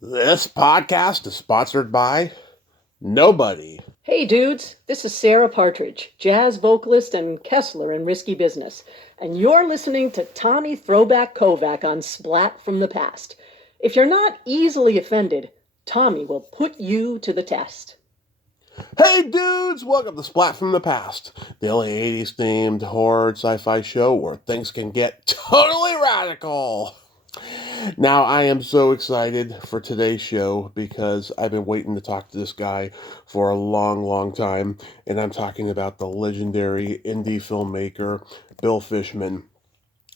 This podcast is sponsored by nobody. Hey dudes, this is Sarah Partridge, jazz vocalist and Kessler in Risky Business, and you're listening to Tommy Throwback Kovac on Splat from the Past. If you're not easily offended, Tommy will put you to the test. Hey dudes, welcome to Splat from the Past, the only 80s themed horror sci-fi show where things can get totally radical. Now, I am so excited for today's show because I've been waiting to talk to this guy for a long time, and I'm talking about the legendary indie filmmaker Bill Fishman,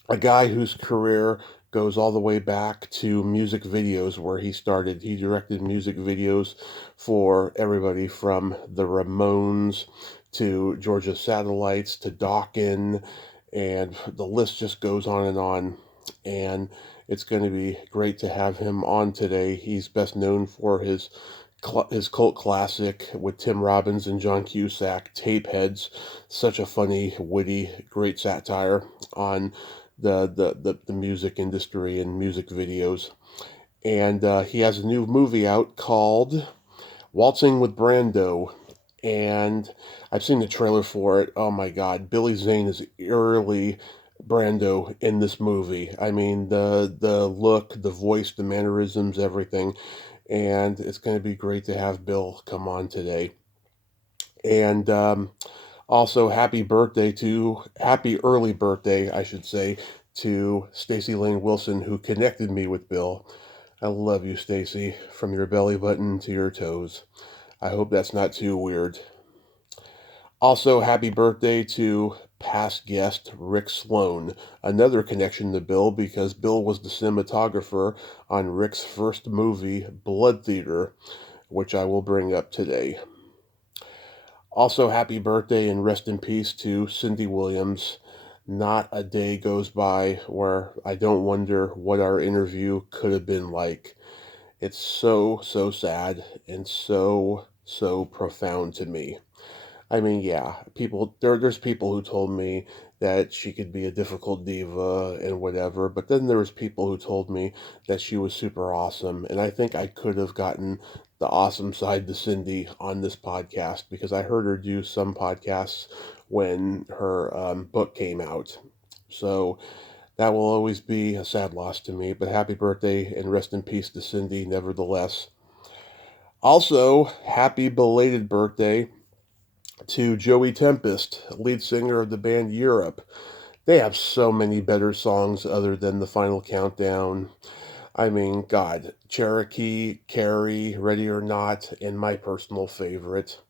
a guy whose career goes all the way back to music videos where he started. He directed music videos for everybody from the Ramones to Georgia Satellites to Dokken, and the list just goes on and on. And it's going to be great to have him on today. He's best known for his cult classic with Tim Robbins and John Cusack, Tapeheads. Such a funny, witty, great satire on the music industry and music videos. And he has a new movie out called Waltzing with Brando. And I've seen the trailer for it. Oh my God, Billy Zane is eerily Brando in this movie. I mean, the look, the voice, the mannerisms, everything. And it's going to be great to have Bill come on today. And also, happy early birthday, I should say, to Stacy Lane Wilson, who connected me with Bill. I love you, Stacy, from your belly button to your toes. I hope that's not too weird. Also, happy birthday to past guest Rick Sloan, another connection to Bill because Bill was the cinematographer on Rick's first movie, Blood Theater, which I will bring up today. Also, happy birthday and rest in peace to Cindy Williams. Not a day goes by where I don't wonder what our interview could have been like. It's so sad and so profound to me. I mean, yeah, there's people who told me that she could be a difficult diva and whatever, but then there was people who told me that she was super awesome, and I think I could have gotten the awesome side to Cindy on this podcast because I heard her do some podcasts when her book came out. So that will always be a sad loss to me, but happy birthday and rest in peace to Cindy, nevertheless. Also, happy belated birthday to Joey Tempest, lead singer of the band Europe. They have so many better songs other than The Final Countdown. I mean, God, Cherokee, Carrie, Ready or Not, and my personal favorite,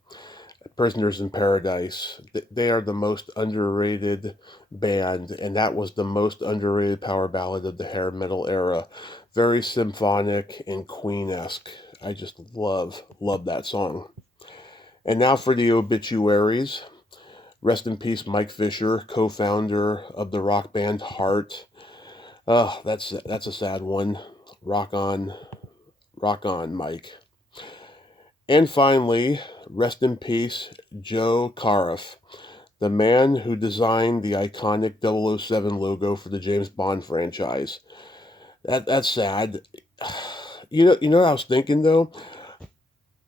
Prisoners in Paradise. They are the most underrated band, and that was the most underrated power ballad of the hair metal era. Very symphonic and Queen-esque. I just love that song. And now for the obituaries. Rest in peace, Mike Fisher, co-founder of the rock band Heart. Oh, that's a sad one. Rock on, Mike. And finally, rest in peace, Joe Cariff, the man who designed the iconic 007 logo for the James Bond franchise. That's sad. You know what I was thinking though?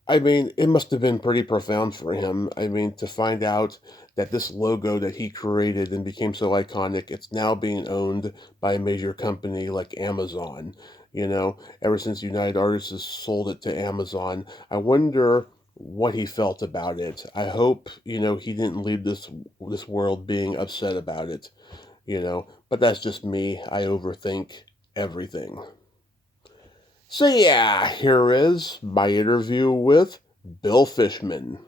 I mean, it must have been pretty profound for him. I mean, to find out that this logo that he created and became so iconic, it's now being owned by a major company like Amazon. Ever since United Artists has sold it to Amazon, I wonder what he felt about it. I hope, he didn't leave this world being upset about it, but that's just me. I overthink everything. So yeah, here is my interview with Bill Fishman.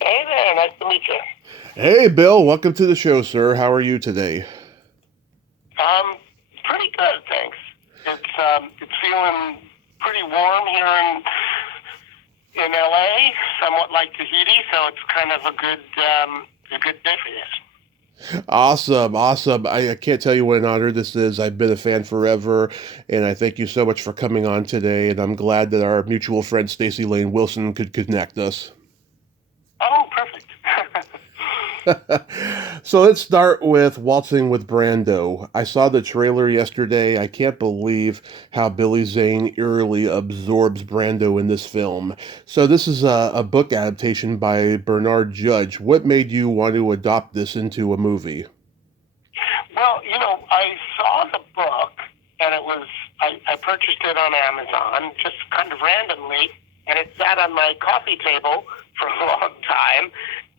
Hey there, nice to meet you. Hey Bill, welcome to the show, sir. How are you today? Pretty good, thanks. It's feeling pretty warm here in LA, somewhat like Tahiti, so it's kind of a good day for you. Awesome. I can't tell you what an honor this is. I've been a fan forever, and I thank you so much for coming on today, and I'm glad that our mutual friend Stacy Lane Wilson could connect us. Oh, perfect. So let's start with Waltzing with Brando. I saw the trailer yesterday. I can't believe how Billy Zane eerily absorbs Brando in this film. So this is a book adaptation by Bernard Judge. What made you want to adopt this into a movie? Well, I saw the book, and I purchased it on Amazon just kind of randomly, and it sat on my coffee table for a long time,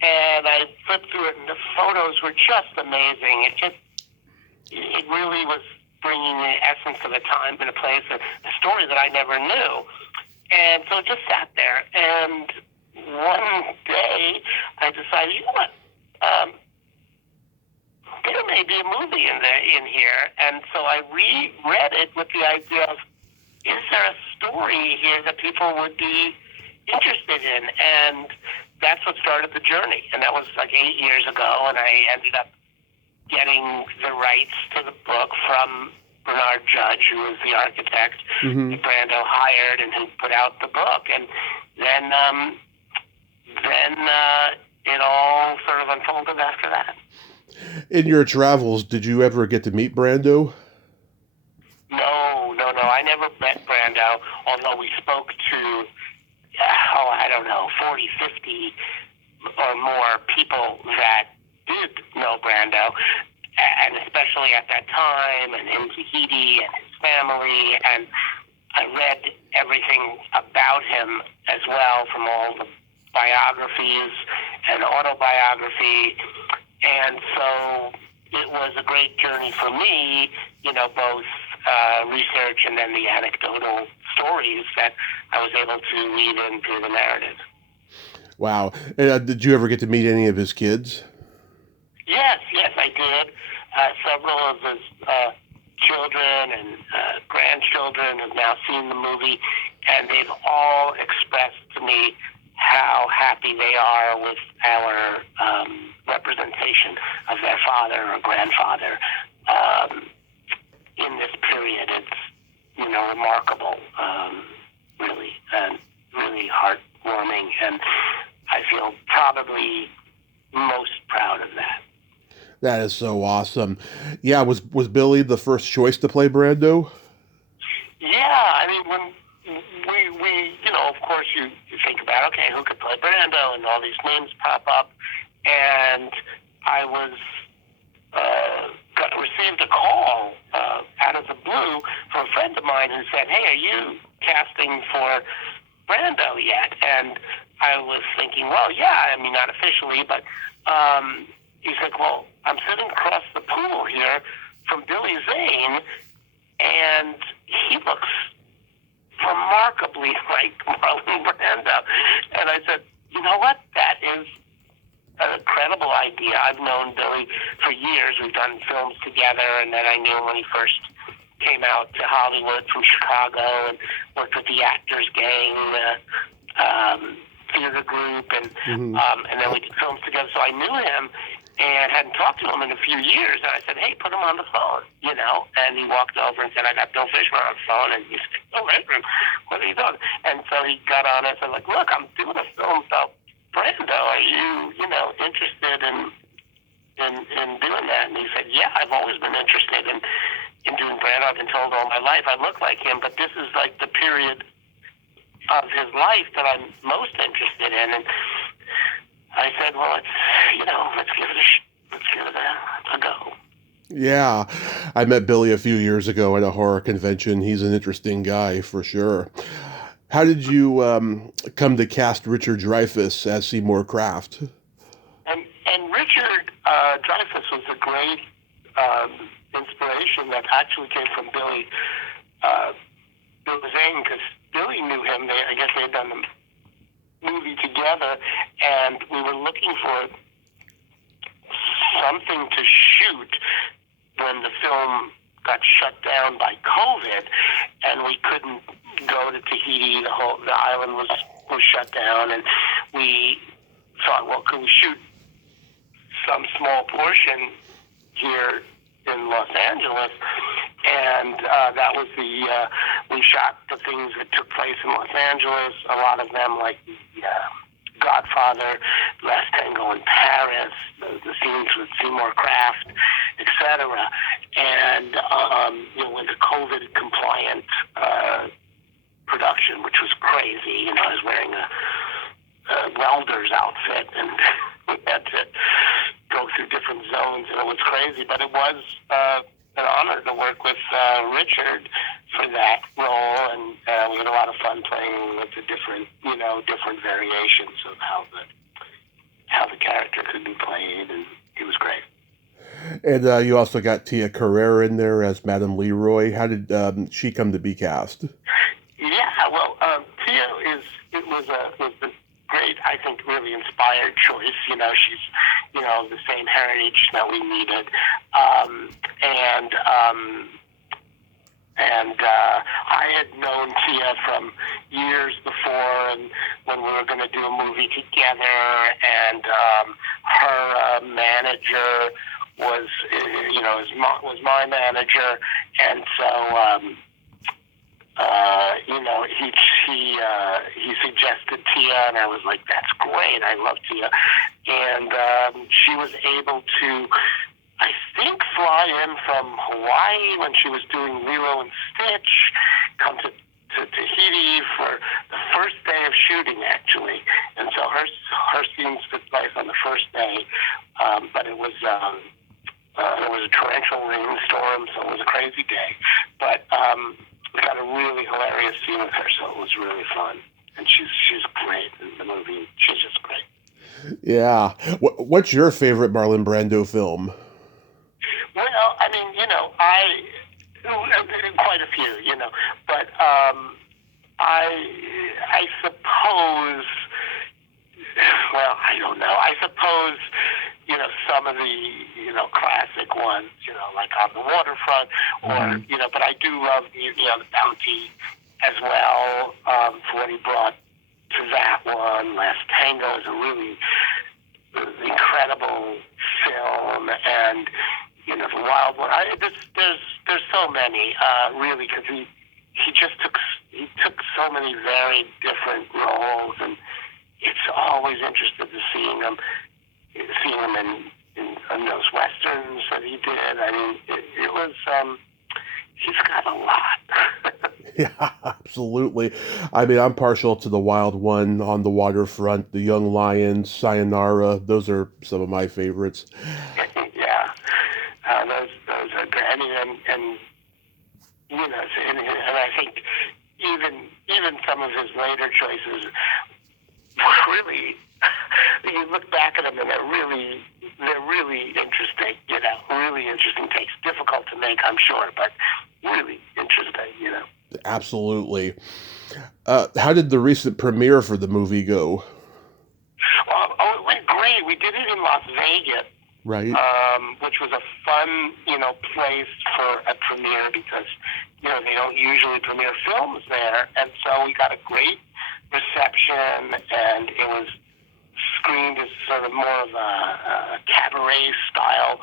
and I flipped through it, and the photos were just amazing. It really was bringing the essence of the time to the place, a story that I never knew. And so it just sat there, and one day I decided, you know what, there may be a movie in here. And so I reread it with the idea of, is there a story here that people would be interested in? And that's what started the journey. And that was like 8 years ago, and I ended up getting the rights to the book from Bernard Judge, who was the architect that Brando hired and who put out the book. And then it all sort of unfolded after that. In your travels, did you ever get to meet Brando? No. I never met Brando, although we spoke to, 40, 50 or more people that did know Brando, and especially at that time, and in Tahiti and his family, and I read everything about him as well from all the biographies and autobiography, and so it was a great journey for me, both research and then the anecdotal stories that I was able to weave in through the narrative. Wow. Did you ever get to meet any of his kids? Yes, I did. Several of his children and grandchildren have now seen the movie, and they've all expressed to me how happy they are with our representation of their father or grandfather in this period. It's, remarkable, really, and really heartwarming, and I feel probably most proud of that. That is so awesome. Yeah, was Billy the first choice to play Brando? Yeah, I mean, when we of course you think about, okay, who could play Brando, and all these names pop up, and I was received a call out of the blue from a friend of mine who said, hey, are you casting for Brando yet? And I was thinking, well, yeah, I mean, not officially, but he's like, well, I'm sitting across the pool here from Billy Zane, and he looks remarkably like Marlon Brando. And I said, you know what? That is an incredible idea. I've known Billy for years. We've done films together, and then I knew him when he first came out to Hollywood from Chicago and worked with the Actors Gang theater group, and then we did films together. So I knew him and hadn't talked to him in a few years. And I said, hey, put him on the phone, And he walked over and said, I got Bill Fishman on the phone. And he said, Bill Fishman, what are you doing? And so he got on and said, look, I'm doing a film about Brando. Are you, interested in doing that? And he said, yeah, I've always been interested in doing Brando. I've been told all my life I look like him, but this is like the period of his life that I'm most interested in. And I said, well, let's give it a go. Yeah, I met Billy a few years ago at a horror convention. He's an interesting guy for sure. How did you come to cast Richard Dreyfuss as Seymour Kraft? And Richard Dreyfuss was a great inspiration that actually came from Billy Zane, because Billy knew him. I guess they had done the movie together, and we were looking for something to shoot when the film got shut down by COVID, and we couldn't go to Tahiti. The island was shut down, and we thought, well, could we shoot some small portion here in Los Angeles? And that was we shot the things that took place in Los Angeles, a lot of them like the Godfather, Last Tango in Paris, the scenes with Seymour Kraft, etc. And with the COVID compliant production, which was crazy. I was wearing a welder's outfit, and we had to go through different zones, and it was crazy. But it was an honor to work with Richard for that role, and we had a lot of fun playing with the different variations of how the character could be played, and it was great. And you also got Tia Carrere in there as Madame Leroy. How did she come to be cast? Yeah, well, Tia was a great, I think, really inspired choice. She's, the same heritage that we needed. And I had known Tia from years before, and when we were going to do a movie together, and her manager was my manager, and so he suggested Tia, and I was like, that's great, I love Tia. And she was able to, I think, fly in from Hawaii when she was doing Lilo and Stitch, come to Tahiti for the first day of shooting, actually. And so her scenes took place on the first day, but it was a torrential rainstorm, so it was a crazy day. But we got a really hilarious scene with her, so it was really fun. And she's great in the movie. She's just great. Yeah. What's your favorite Marlon Brando film? Well, I mean, quite a few, but I suppose, well, I don't know. I suppose, some of the, classic ones, like On the Waterfront, or, but I do love, The Bounty as well, for what he brought to that one. Last Tango is a really incredible film, and, The Wild One. There's so many, really, because he took so many very different roles, and it's always interesting to seeing him in those westerns that he did. I mean, it was, he's got a lot. Yeah, absolutely. I mean, I'm partial to The Wild One, On the Waterfront, The Young Lions, Sayonara. Those are some of my favorites. Yeah, those are great. I mean, and I think even some of his later choices really, you look back at them and they're really interesting, really interesting takes. Difficult to make, I'm sure, but really interesting, Absolutely. How did the recent premiere for the movie go? Well, it went great. We did it in Las Vegas. Right. Which was a fun, place for a premiere because, they don't usually premiere films there. And so we got a great reception, and it was screened as sort of more of a cabaret style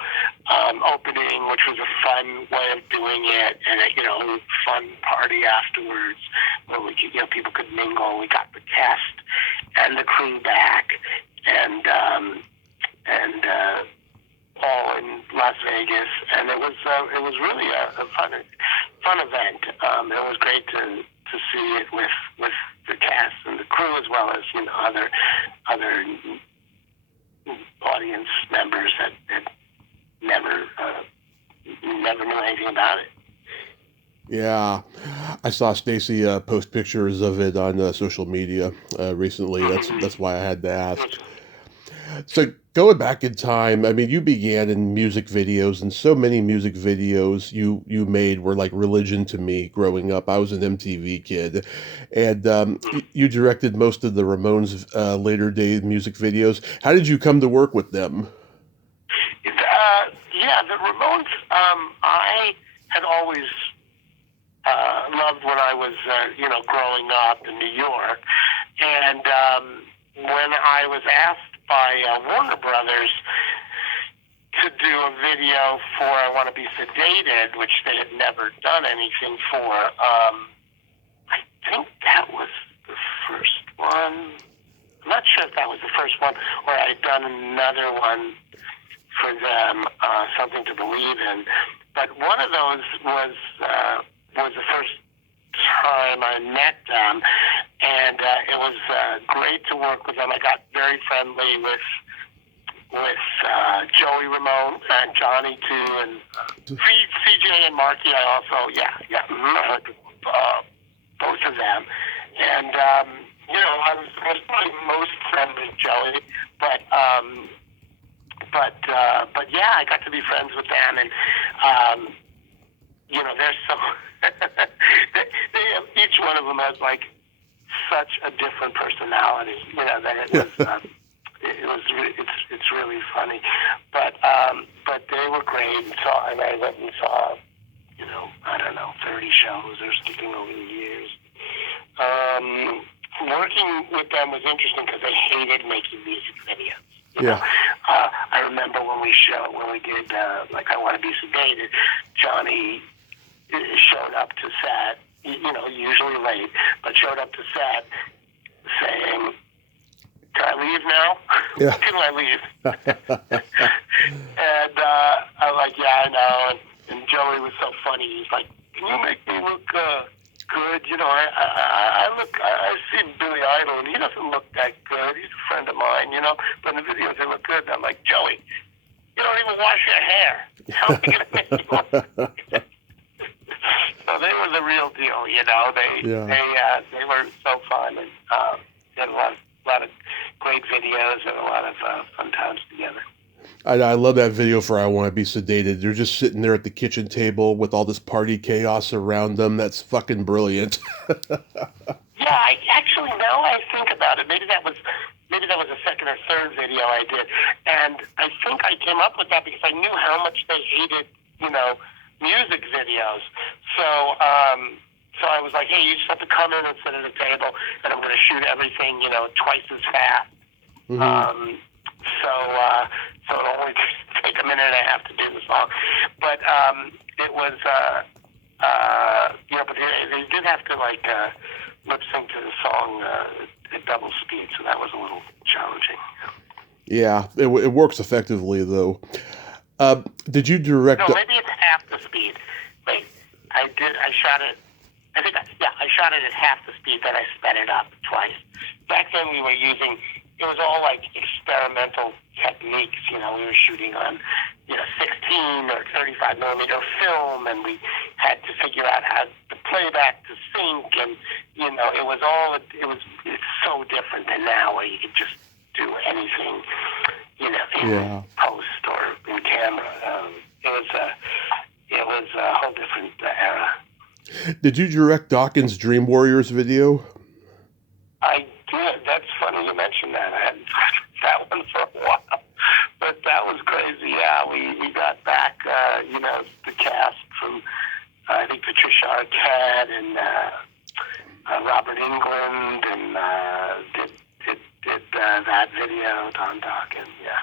opening, which was a fun way of doing it, and a fun party afterwards where we could, people could mingle. We got the cast and the crew back, and all in Las Vegas, and it was really a fun event. It was great to see it with the cast and the crew, as well as other audience members that never knew anything about it. Yeah, I saw Stacy post pictures of it on social media recently. That's why I had to ask. So going back in time, I mean, you began in music videos, and so many music videos you made were like religion to me growing up. I was an MTV kid, and you directed most of the Ramones later day music videos. How did you come to work with them? Yeah, the Ramones, I had always loved when I was, growing up in New York, and when I was asked by Warner Brothers to do a video for I Want to Be Sedated, which they had never done anything for. I think that was the first one. I'm not sure if that was the first one or I'd done another one for them, Something to Believe In. But one of those was the first time I met them, and it was great to work with them. I got very friendly with Joey Ramone and Johnny too, and CJ and Marky. I also both of them, and I was probably most friends with Joey, but yeah, I got to be friends with them, and they're so they have, each one of them has like such a different personality, that it's really funny, but they were great, and I went and saw 30 shows or something over the years. Working with them was interesting because they hated making music videos. You know? I remember when we did I Want to Be Sedated, Johnny showed up to set, usually late, but showed up to set saying, "Can I leave now? Yeah. Can I leave?" And I'm like, "Yeah, I know." And Joey was so funny. He's like, "Can you make me look good? I see Billy Idol, and he doesn't look that good. He's a friend of mine, but in the videos they look good." And I'm like, "Joey, you don't even wash your hair. How are we going to make you look?" So they were the real deal, They were so fun, and had a lot of great videos and a lot of fun times together. I love that video for I Want to Be Sedated. They're just sitting there at the kitchen table with all this party chaos around them. That's fucking brilliant. Yeah, now I think about it, maybe that was the second or third video I did, and I think I came up with that because I knew how much they hated, music videos. So I was like, "Hey, you just have to come in and sit at a table, and I'm going to shoot everything, twice as fast." Mm-hmm. So it'll only take a minute and a half to do the song. But it was, but they did have to lip sync to the song at double speed, so that was a little challenging. Yeah, it works effectively though. Did you direct? No, maybe it's half the speed. Wait, I shot it. I shot it at half the speed, then I sped it up twice. Back then we were using. It was all experimental techniques, we were shooting on, 16 or 35 millimeter film, and we had to figure out how the playback to sync, and, it's so different than now where you could just do anything, in post or in camera. It was a whole different era. Did you direct Dokken's Dream Warriors video? I did. That's funny you mentioned that. I hadn't thought of that one for a while, but that was crazy. Yeah, we got back, the cast from I think Patricia Arquette and Robert Englund, and did that video. Don Dokken. Yeah,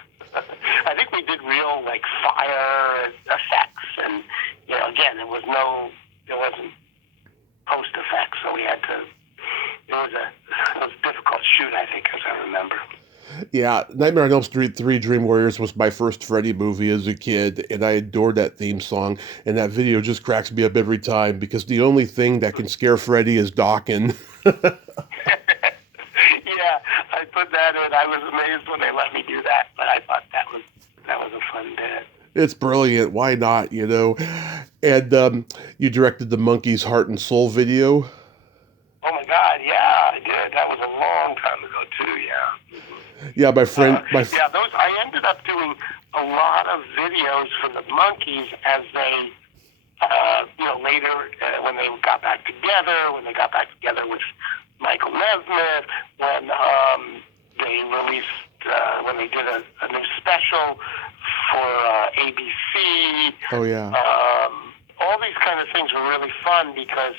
I think we did real fire effects, and again, there wasn't post effects, so we had to. It was a difficult shoot, I think, as I remember. Yeah, Nightmare on Elm Street 3 Dream Warriors was my first Freddy movie as a kid, and I adored that theme song, and that video just cracks me up every time, because the only thing that can scare Freddy is Dokken. Yeah, I put that in. I was amazed when they let me do that, but I thought that was a fun bit. It's brilliant. Why not, And you directed the Monkees Heart and Soul video? Oh my God, yeah, I did. That was a long time ago too, yeah. Yeah, my friend. I ended up doing a lot of videos for the Monkees as they, later when they got back together with Michael Nesmith, when they released, when they did a new special for ABC. Oh yeah. All these kind of things were really fun because.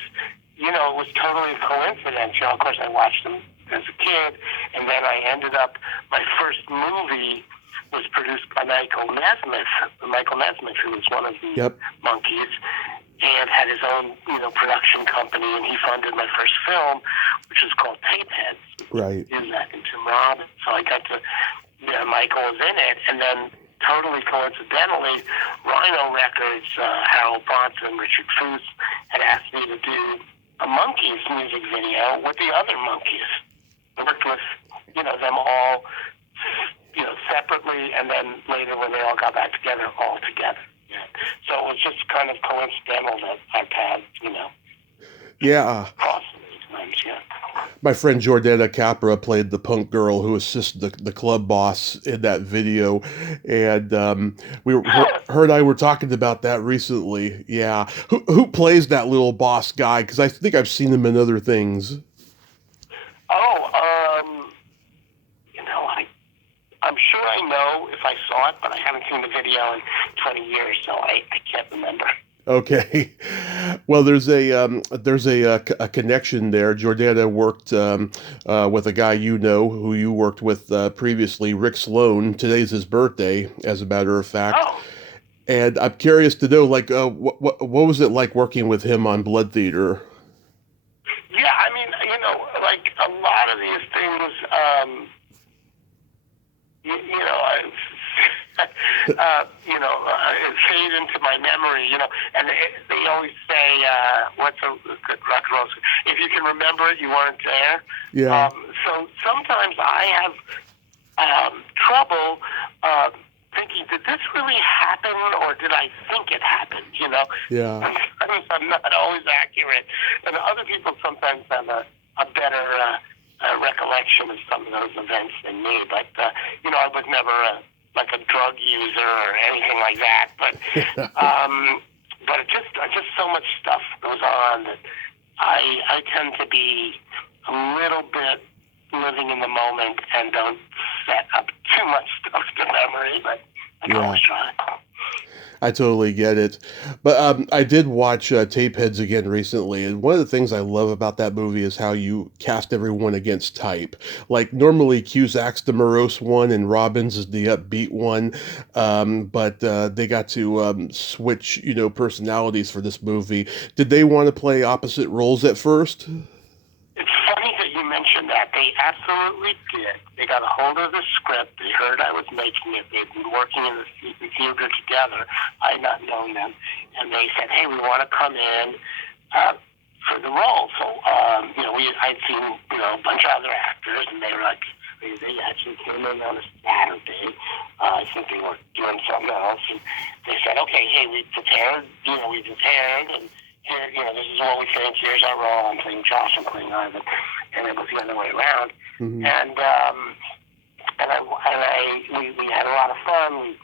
It was totally a coincidence. Of course, I watched them as a kid, and then I ended up, my first movie was produced by Michael Nesmith, who was one of the Monkees, and had his own, production company, and he funded my first film, which was called Tapeheads. Right. In that, and Tim Robbins. So I got to, Michael was in it, and then totally coincidentally, Rhino Records, Harold Bronson, Richard Foos had asked me to do a Monkees music video with the other Monkees. I worked with, them all, separately, and then later when they all got back together, all together. Yeah. So it was just kind of coincidental that I've had, Yeah. crossing times, yeah. My friend Jordana Capra played the punk girl who assisted the club boss in that video, and her and I were talking about that recently. Yeah, who plays that little boss guy? Because I think I've seen him in other things. I'm sure I know if I saw it, but I haven't seen the video in 20 years, so I can't remember. Okay, well, there's a connection there. Jordana worked with a guy who you worked with previously, Rick Sloan. Today's his birthday, as a matter of fact. Oh. And I'm curious to know, like, what was it like working with him on Blood Theater? Yeah, I mean, like a lot of these things, it fade into my memory, and they always say, what's a good rock and roll? If you can remember it, you weren't there. Yeah. So sometimes I have trouble thinking, did this really happen, or did I think it happened, Yeah. I'm not always accurate. And other people sometimes have a better recollection of some of those events than me. But, I was never like a drug user or anything like that. But but it just so much stuff goes on that I tend to be a little bit living in the moment and don't set up too much stuff to memory, but I can always try. I totally get it. But I did watch Tapeheads again recently, and one of the things I love about that movie is how you cast everyone against type. Like, normally Cusack's the morose one and Robbins is the upbeat one, but they got to switch, personalities for this movie. Did they want to play opposite roles at first? It's funny that you mentioned that. They absolutely did. They got a hold of the script. They heard I was making it. They'd been working in the theater together. I had not known them. And they said, hey, we want to come in for the role. So, I'd seen, a bunch of other actors, and they were like, they actually came in on a Saturday. I think they were doing something else. And they said, okay, hey, we prepared, and here, this is what we think. Here's our role. I'm playing Josh. I'm playing Ivan, and it was the other way around. Mm-hmm. And we had a lot of fun.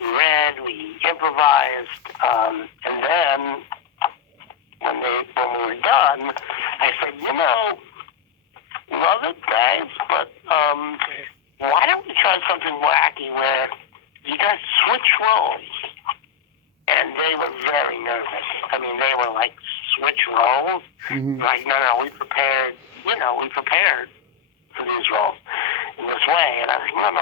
We read, we improvised, and then when we were done, I said, love it, guys, but why don't we try something wacky where you guys switch roles? And they were very nervous. I mean, they were like, switch roles? Mm-hmm. Like, no, we prepared for these roles in this way. And I was like, no,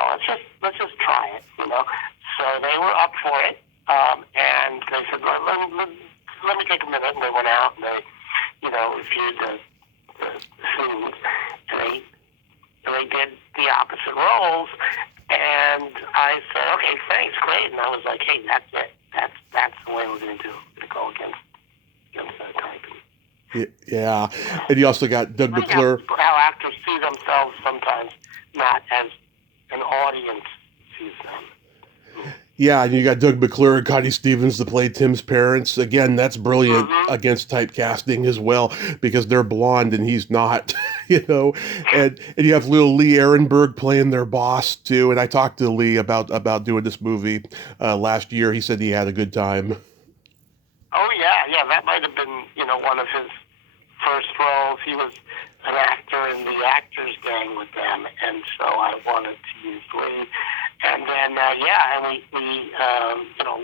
let's just try it, So they were up for it. And they said, let me take a minute. And they went out and they, reviewed the food. And they did the opposite roles. And I said, okay, thanks, great. And I was like, hey, that's it. That's the way we're going to do it, to go against that type. Yeah, and you also got Doug McClure. How actors see themselves sometimes, not as an audience sees them. Yeah, and you got Doug McClure and Connie Stevens to play Tim's parents. Again, that's brilliant against typecasting as well, because they're blonde and he's not, And you have little Lee Ehrenberg playing their boss too. And I talked to Lee about doing this movie last year. He said he had a good time. Oh yeah, that might have been one of his first roles. He was an actor in the Actors Gang with them, and so I wanted to use Lee. And then, we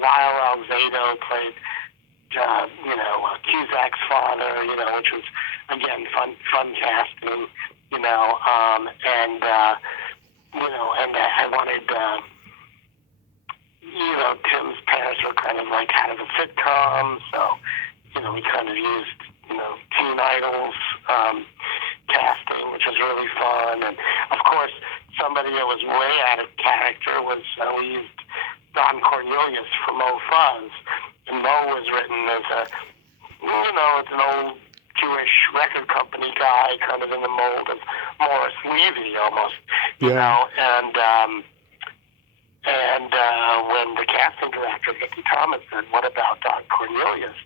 Lyle Alzado played, Cusack's father, which was, again, fun casting, and I wanted, Tim's parents were kind of like out of a sitcom, so, we kind of used, teen idols, casting, which was really fun. And of course, somebody that was way out of character was, we used Don Cornelius from Mo Fuzz. And Mo was written as it's an old Jewish record company guy, kind of in the mold of Morris Levy almost, you know. And when the casting director, Mickey Thomas, said, "What about Don Cornelius?"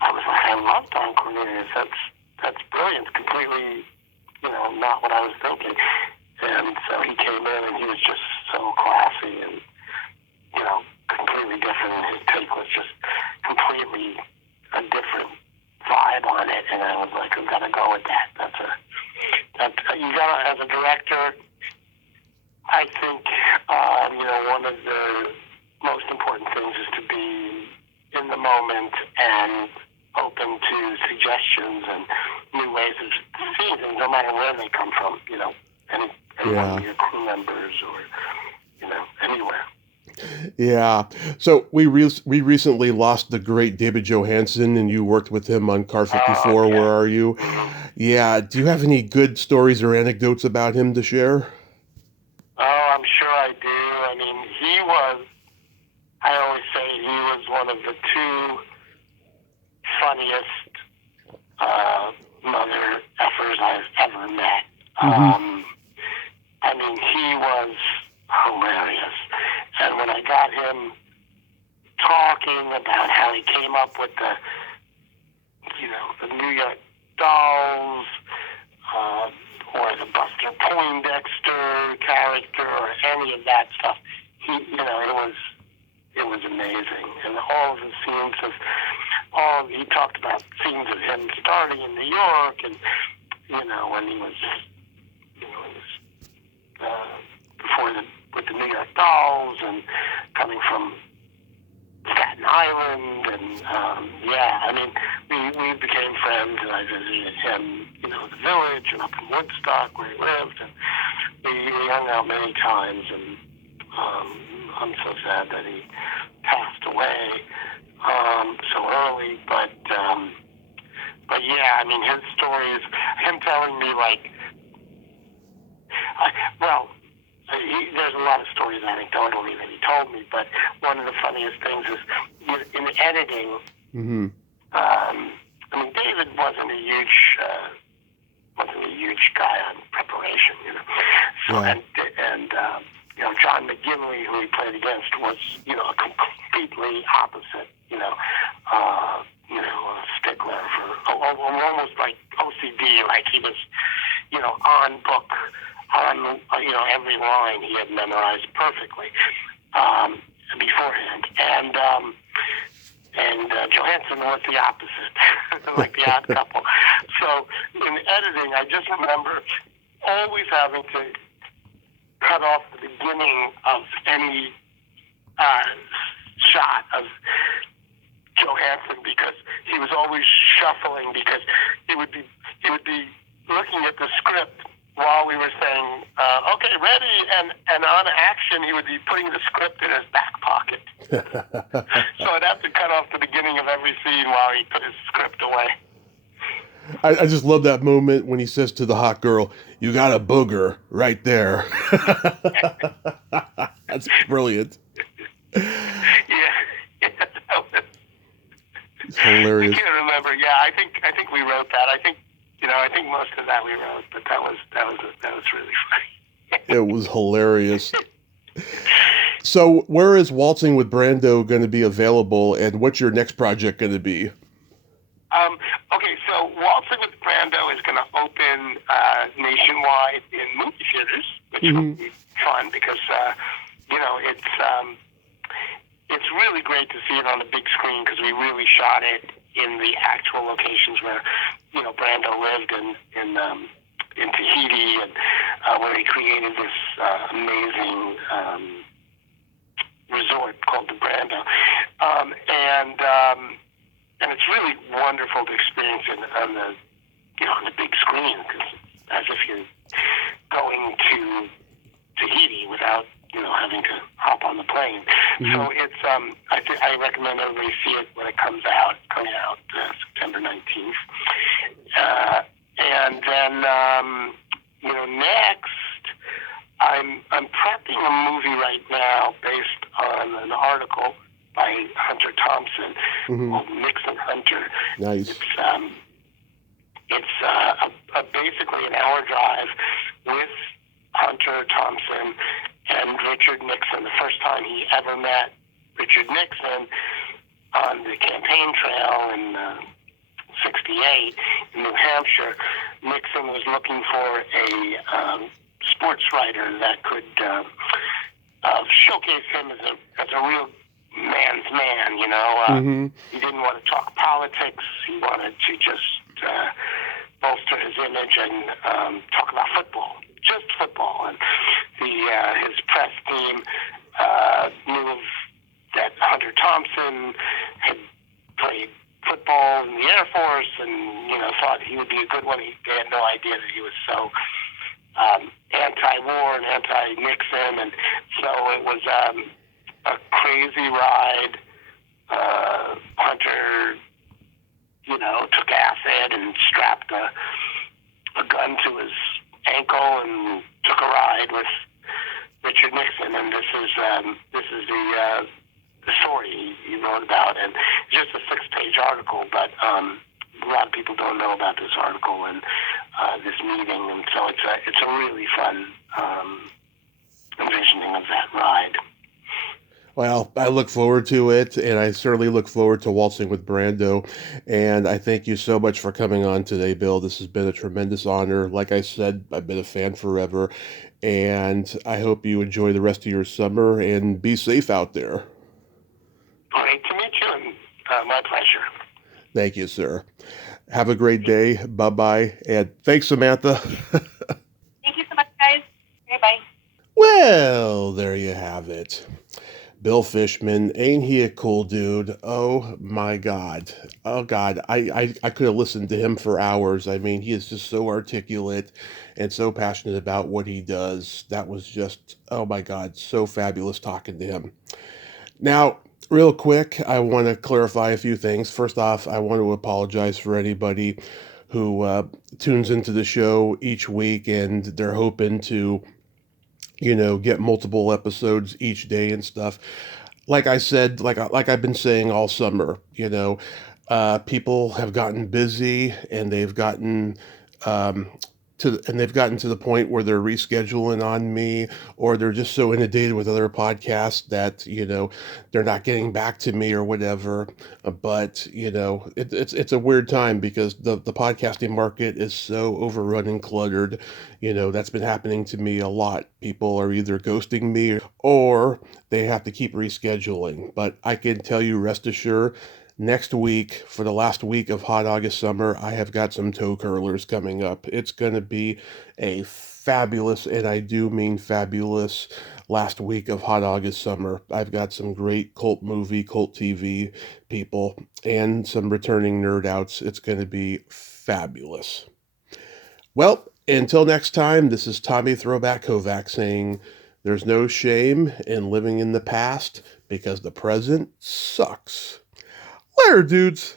I was like, "I love Don Cornelius. That's brilliant. Completely, not what I was thinking." And so he came in, and he was just so classy and, completely different. And his take was just completely a different vibe on it. And I was like, "I've got to go with that." You gotta, as a director, I think, one of the most important things is to be in the moment and open to suggestions and new ways of seeing things, no matter where they come from, any one of your crew members or, anywhere. Yeah. So we recently lost the great David Johansen, and you worked with him on Car 54. Where are you? Yeah. Do you have any good stories or anecdotes about him to share? Oh, I'm sure I do. I mean, I always say he was one of the two funniest mother effers I've ever met. I mean, he was hilarious. And when I got him talking about how he came up with the New York Dolls, or the Buster Poindexter character, or any of that stuff, it was amazing. And all of the scenes he talked about scenes of him starting in New York, and when he was, with the New York Dolls, and coming from Staten Island, and we became friends, and I visited him, the village and up in Woodstock where he lived, and we hung out many times, and I'm so sad that he passed away so early, but yeah, I mean, his stories, him telling me, like, there's a lot of stories anecdotally that he told me, but one of the funniest things is in editing. I mean, David wasn't a huge guy on preparation, So and John McGinley, who he played against, was a completely opposite, a stickler for almost like OCD, like he was, on book. On every line he had memorized perfectly beforehand, and Johansen was the opposite, like the odd couple. So in editing, I just remember always having to cut off the beginning of any shot of Johansen because he was always shuffling, because he would be looking at the script while we were saying, okay, ready, and on action, he would be putting the script in his back pocket. So I'd have to cut off the beginning of every scene while he put his script away. I just love that moment when he says to the hot girl, "You got a booger right there." That's brilliant. Yeah. It's hilarious. I can't remember. Yeah, I think we wrote that. I think most of that we wrote, but that was really funny. It was hilarious. So, where is Waltzing with Brando going to be available, and what's your next project going to be? Okay, so Waltzing with Brando is going to open nationwide in movie theaters, which will be fun because it's really great to see it on the big screen, because we really shot it in the actual locations where Brando lived in Tahiti, and where he created this amazing resort called the Brando, and it's really wonderful to experience it on the big screen, because as if you're going to Tahiti without having to hop on the plane. Mm-hmm. So it's I recommend everybody see it when it comes out, coming out September 19th. And then next I'm prepping a movie right now based on an article by Hunter Thompson called Nixon Hunter. Nice. It's basically an hour drive with Hunter Thompson and Richard Nixon. The first time he ever met Richard Nixon on the campaign trail in '68 in New Hampshire. Nixon was looking for a sports writer that could showcase him as a real man's man. He didn't want to talk politics. He wanted to just bolster his image and talk about football, just football. And his press team knew that Hunter Thompson had played football in the Air Force and thought he would be a good one. They had no idea that he was so anti-war and anti-Nixon, and so it was a crazy ride. Hunter, took acid and strapped a gun to his ankle and took a ride with Richard Nixon, and this is the story he wrote about, and it's just a 6-page article, but a lot of people don't know about this article and this meeting, and so it's a really fun envisioning of that ride. Well, I look forward to it, and I certainly look forward to Waltzing with Brando, and I thank you so much for coming on today, Bill. This has been a tremendous honor. Like I said, I've been a fan forever, and I hope you enjoy the rest of your summer, and be safe out there. Great to meet you, and my pleasure. Thank you, sir. Have a great day. Bye-bye, and thanks, Samantha. Thank you so much, guys. Okay, bye. Well, there you have it. Bill Fishman, ain't he a cool dude? Oh my God. Oh God, I could have listened to him for hours. I mean, he is just so articulate and so passionate about what he does. That was just, oh my God, so fabulous talking to him. Now, real quick, I want to clarify a few things. First off, I want to apologize for anybody who tunes into the show each week and they're hoping to get multiple episodes each day and stuff. Like I said, like I've been saying all summer, people have gotten busy and they've gotten to the point where they're rescheduling on me, or they're just so inundated with other podcasts that they're not getting back to me or whatever. But it's a weird time because the podcasting market is so overrun and cluttered. That's been happening to me a lot. People are either ghosting me or they have to keep rescheduling. But I can tell you, rest assured, next week, for the last week of Hot August Summer, I have got some toe curlers coming up. It's going to be a fabulous, and I do mean fabulous, last week of Hot August Summer. I've got some great cult movie, cult TV people, and some returning nerd outs. It's going to be fabulous. Well, until next time, this is Tommy Throwback Kovac saying, there's no shame in living in the past because the present sucks. Later, dudes.